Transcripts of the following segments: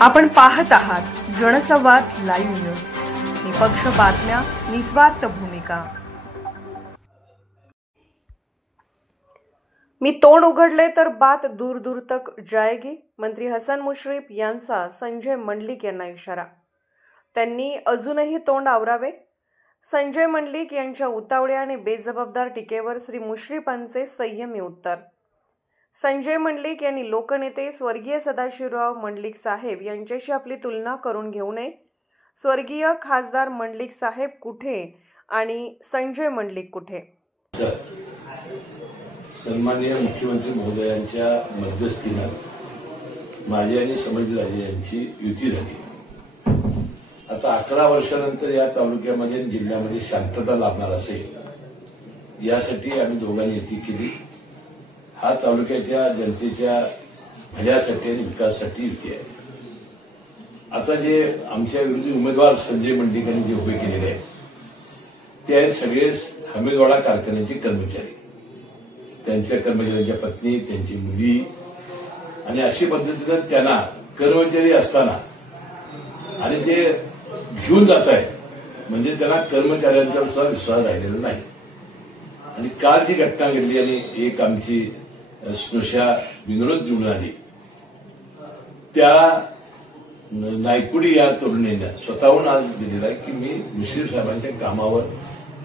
आपण पाहत आहात जनसंवाद लाईव्ह न्यूज, निपक्ष बातम्या, निस्वार्थ भूमिका। मी तोंड उघडले तर बात दूर दूर तक जाएगी। मंत्री हसन मुश्रीफ यांचा संजय मंडलिक यांना इशारा। त्यांनी अजूनही तोंड आवरावे। संजय मंडलिक यांच्या उतावळ्या आणि बेजबाबदार टीकेवर श्री मुश्रीफांचे संयमी उत्तर। संजय मंडलिक यांनी लोकनेते स्वर्गीय सदाशिवराव मंडलिक साहेब यांच्याशी आपली तुलना करून घेऊ नये। स्वर्गीय खासदार मंडलिक साहेब कुठे आणि संजय मंडलिक कुठे? सन्माननीय मुख्यमंत्री महोदयांच्या मध्यस्थीने माझी आणि संभाजीराजे यांची युती झाली। आता 11 वर्षानंतर या तालुक्यामध्ये जिल्ह्यामध्ये शांतता लाभणार असेल यासाठी आम्ही दोघांनी युती केली। हा तालुक्याच्या जनतेच्या भल्यासाठी आणि विकासासाठी युती आहे। आता जे आमच्या विरोधी उमेदवार संजय मंडलिक यांनी जे उभे केलेले आहेत ते आहेत सगळे हमीदवाडा कारखान्याचे कर्मचारी, त्यांच्या कर्मचाऱ्यांच्या पत्नी, त्यांची मुली, आणि अशी पद्धतीने त्यांना कर्मचारी असताना आणि ते घेऊन जात आहेत म्हणजे त्यांना कर्मचाऱ्यांच्यावर सुद्धा विश्वास राहिलेला नाही। आणि काल जी घटना घडली आणि एक आमची स्नुषा विनोद निवडून आली, त्या नायकुडी या तरुणीने स्वतःहून आज दिलेला आहे की मी मुश्रीफ साहेबांच्या कामावर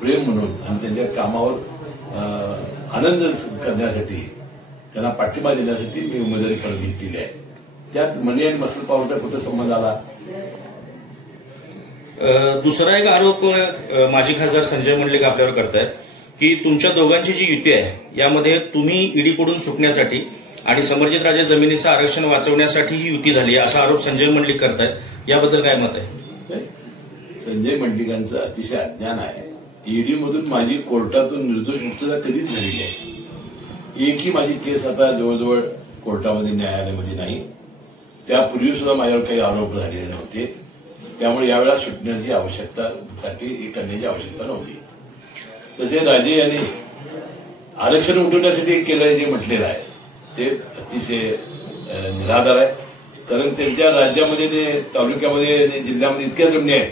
प्रेम म्हणून आणि त्यांच्या कामावर आनंद करण्यासाठी, त्यांना पाठिंबा देण्यासाठी मी उमेदवारी परत घेतलेली आहे। त्यात मनी आणि मसल पॉवरचा कुठं संबंध आला? दुसरा एक आरोप माजी खासदार संजय मंडलिक आपल्यावर करतायत की तुमच्या दोघांची जी युती आहे यामध्ये तुम्ही ईडीकडून सुटण्यासाठी आणि समर्जितराजे जमिनीचं आरक्षण वाचवण्यासाठी ही युती झाली असा आरोप संजय मंडलिक करतायत। याबद्दल काय मत आहे? संजय मंडलिकांचं अतिशय अज्ञान आहे। ईडी मधून माझी कोर्टातून निर्दोष मुक्तता कधीच झालेली आहे। एकही माझी केस आता जवळजवळ कोर्टामध्ये न्यायालयामध्ये नाही। त्यापूर्वी सुद्धा माझ्यावर काही आरोप झालेले नव्हते, त्यामुळे यावेळेला सुटण्याची आवश्यकतासाठी करण्याची आवश्यकता नव्हती। तसे राजे यांनी आरक्षण उठवण्यासाठी केलं जे म्हटलेलं आहे ते अतिशय निराधार आहे। कारण त्यांच्या राज्यामध्ये तालुक्यामध्ये आणि जिल्ह्यामध्ये इतक्या जमिनी आहेत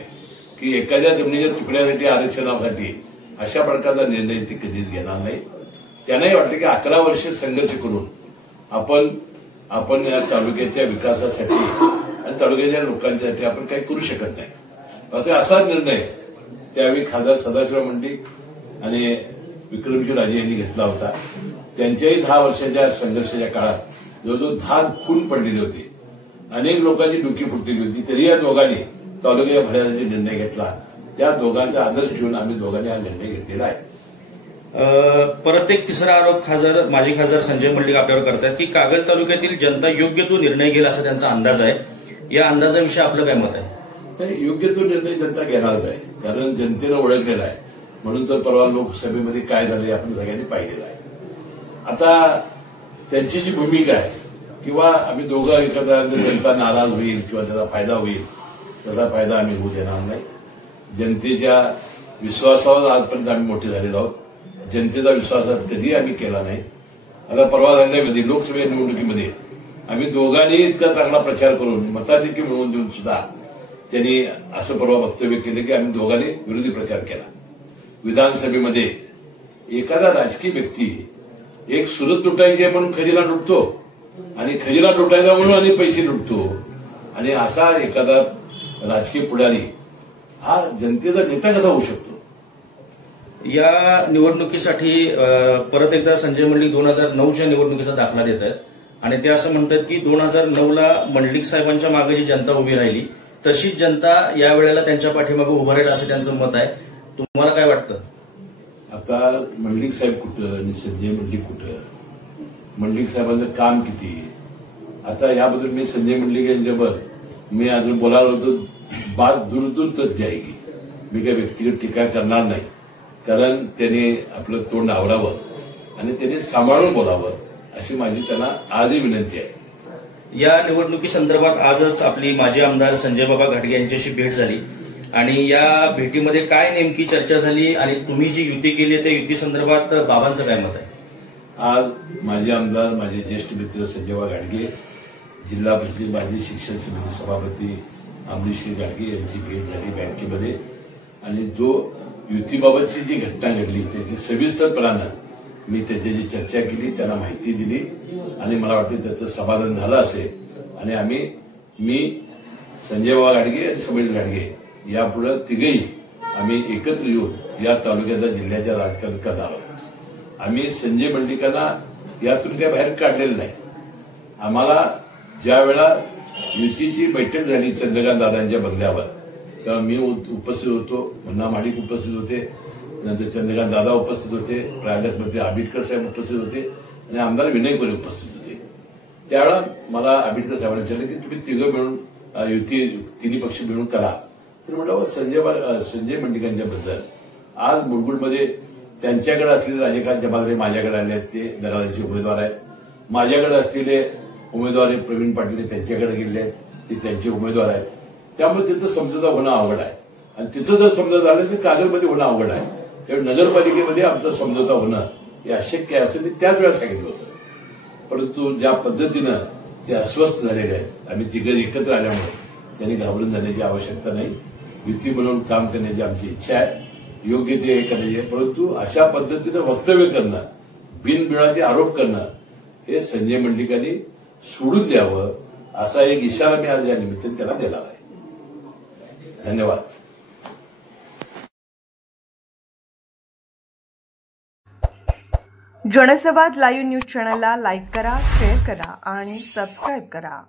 की एखाद्या जमिनीच्या तुकड्यासाठी आरक्षणासाठी अशा प्रकारचा निर्णय ते कधीच घेणार नाही। त्यांनाही वाटतं की 11 वर्ष संघर्ष करून आपण या तालुक्याच्या विकासासाठी आणि तालुक्याच्या लोकांसाठी आपण काही करू शकत नाही। असा निर्णय त्यावेळी खासदार सदाशिवराव मंडलिक आणि विक्रमसिंह राजे यांनी घेतला होता। त्यांच्याही 10 वर्षाच्या संघर्षाच्या काळात जवळजवळ 10 खून पडलेले होते, अनेक लोकांची डोकी फुटलेली होती, तरी या दोघांनी तालुक्याच्या भल्यासाठी निर्णय घेतला। त्या दोघांचा आदर्श घेऊन आम्ही दोघांनी हा निर्णय घेतलेला आहे। परत एक तिसरा आरोप माजी खासदार संजय मंडलिक आपल्यावर करतात की कागल तालुक्यातील जनता योग्य तो निर्णय घेईल असा त्यांचा अंदाज आहे। या अंदाजाविषयी आपलं काय मत आहे? योग्य तो निर्णय जनता घेणारच आहे, कारण जनतेनं ओळखलेला आहे। म्हणून तर परवा लोकसभेमध्ये काय झाले आपण सगळ्यांनी पाहिलेलं आहे। आता त्यांची जी भूमिका आहे किंवा आम्ही दोघं एकत्र जनता नाराज होईल किंवा त्याचा फायदा होईल, त्याचा फायदा आम्ही होऊ देणार नाही। जनतेच्या विश्वासावर आजपर्यंत आम्ही मोठे झालेलो आहोत। जनतेचा विश्वासात कधी आम्ही केला नाही। आता परवा झाल्यामध्ये लोकसभा निवडणुकीमध्ये आम्ही दोघांनी इतका चांगला प्रचार करून मताधिक्य मिळवून देऊन सुद्धा त्यांनी असं परवा वक्तव्य केलं की आम्ही दोघांनी विरोधी प्रचार केला। विधानसभेमध्ये एखादा राजकीय व्यक्ती एक सुरत लुटायची म्हणून खजिना लुटतो आणि खजिना लुटायचा म्हणून आणि पैसे लुटतो, आणि असा एखादा राजकीय पुढारी हा जनतेचा नेता कसा होऊ शकतो? या निवडणुकीसाठी परत एकदा संजय मंडलिक 2009च्या निवडणुकीचा दाखला देत आहेत आणि ते असं म्हणतात की 2009ला मंडलिक साहेबांच्या मागे जी जनता उभी राहिली तशीच जनता यावेळेला त्यांच्या पाठीमागे उभं राहील असं त्यांचं मत आहे। तुम्हाला काय वाटतं? आता मंडलिक साहेब कुठं आणि संजय मंडलिक कुठं? मंडलिक साहेबांचं काम किती? आता याबद्दल मी संजय मंडलिक यांच्यावर मी अजून बोलायला होतो, बात दूर दूर तक जाएगी। मी काही व्यक्तिगत टीका करणार नाही, कारण त्यांनी आपलं तोंड आवरावं आणि त्यांनी सांभाळून बोलावं अशी माझी त्यांना आजही विनंती आहे। या निवडणुकीसंदर्भात आजच आपली माजी आमदार संजय बाबा घाटगे यांच्याशी भेट झाली आणि या भेटीमध्ये काय नेमकी चर्चा झाली आणि तुम्ही जी युती केली त्या युती संदर्भात बाबांचं काय मत आहे? आज माझे आमदार, माझे ज्येष्ठ मित्र संजय बाबा घाटगे जिल्हा परिषद माजी शिक्षण समिती सभापती अमरीश्री गाडगे यांची भेट झाली बँकेमध्ये आणि जो युतीबाबतची जी घटना घडली त्याची सविस्तरपणानं मी त्याच्याशी चर्चा केली, त्यांना माहिती दिली आणि मला वाटतं त्याचं समाधान झालं असेल आणि मी संजय बाबा गाडगे आणि समीर गाडगे यापुढे तिघेही आम्ही एकत्र येऊन या तालुक्याच्या जिल्ह्याच्या राजकारण करणार आहोत। आम्ही संजय मंडलिकांना यातून काही बाहेर काढलेलं नाही। आम्हाला ज्या वेळा युतीची बैठक झाली चंद्रकांत दादांच्या बंगल्यावर तेव्हा मी उपस्थित होतो, मुन्ना महाडिक उपस्थित होते, नंतर चंद्रकांत दादा उपस्थित होते, प्राध्यापक मंत्री आंबेडकर साहेब उपस्थित होते आणि आमदार विनय कोरे उपस्थित होते। त्यावेळा मला आंबेडकर साहेबांनी विचारलं की तुम्ही तिघं मिळून युती तिन्ही पक्ष मिळून करा। तर म्हटलं संजय मंडलिकांच्याबद्दल आज मुरगुडमध्ये त्यांच्याकडे असलेले राजकांत जमादारे माझ्याकडे आले आहेत, ते नगराचे उमेदवार आहेत। माझ्याकडे असलेले उमेदवार प्रवीण पाटील त्यांच्याकडे गेले आहेत, ते त्यांचे उमेदवार आहेत। त्यामुळे तिथं समझोता होणं अवघड आहे आणि तिथं जर समजा झालं तर कागदमध्ये होणं अवघड आहे। त्यामुळे नगरपालिकेमध्ये आमचा समझोता होणं हे अशक्य आहे असं मी त्याच वेळा सांगितलं होतं। परंतु ज्या पद्धतीनं ते अस्वस्थ झालेले आहेत, आम्ही तिघं एकत्र आल्यामुळे त्यांनी घाबरून जाण्याची आवश्यकता नाही। युती म्हणून काम करण्याची आमची इच्छा आहे, योग्य ते हे करायचे आहे। परंतु अशा पद्धतीनं वक्तव्य करणं, बिनबिळाचे आरोप करणं हे संजय मंडलिकांनी सोडून द्यावं असा एक इशारा मी आज या निमित्ताने त्याला देणार आहे। धन्यवाद। जनसंवाद लाईव्ह न्यूज चॅनलला लाईक करा, शेअर करा आणि सबस्क्राईब करा।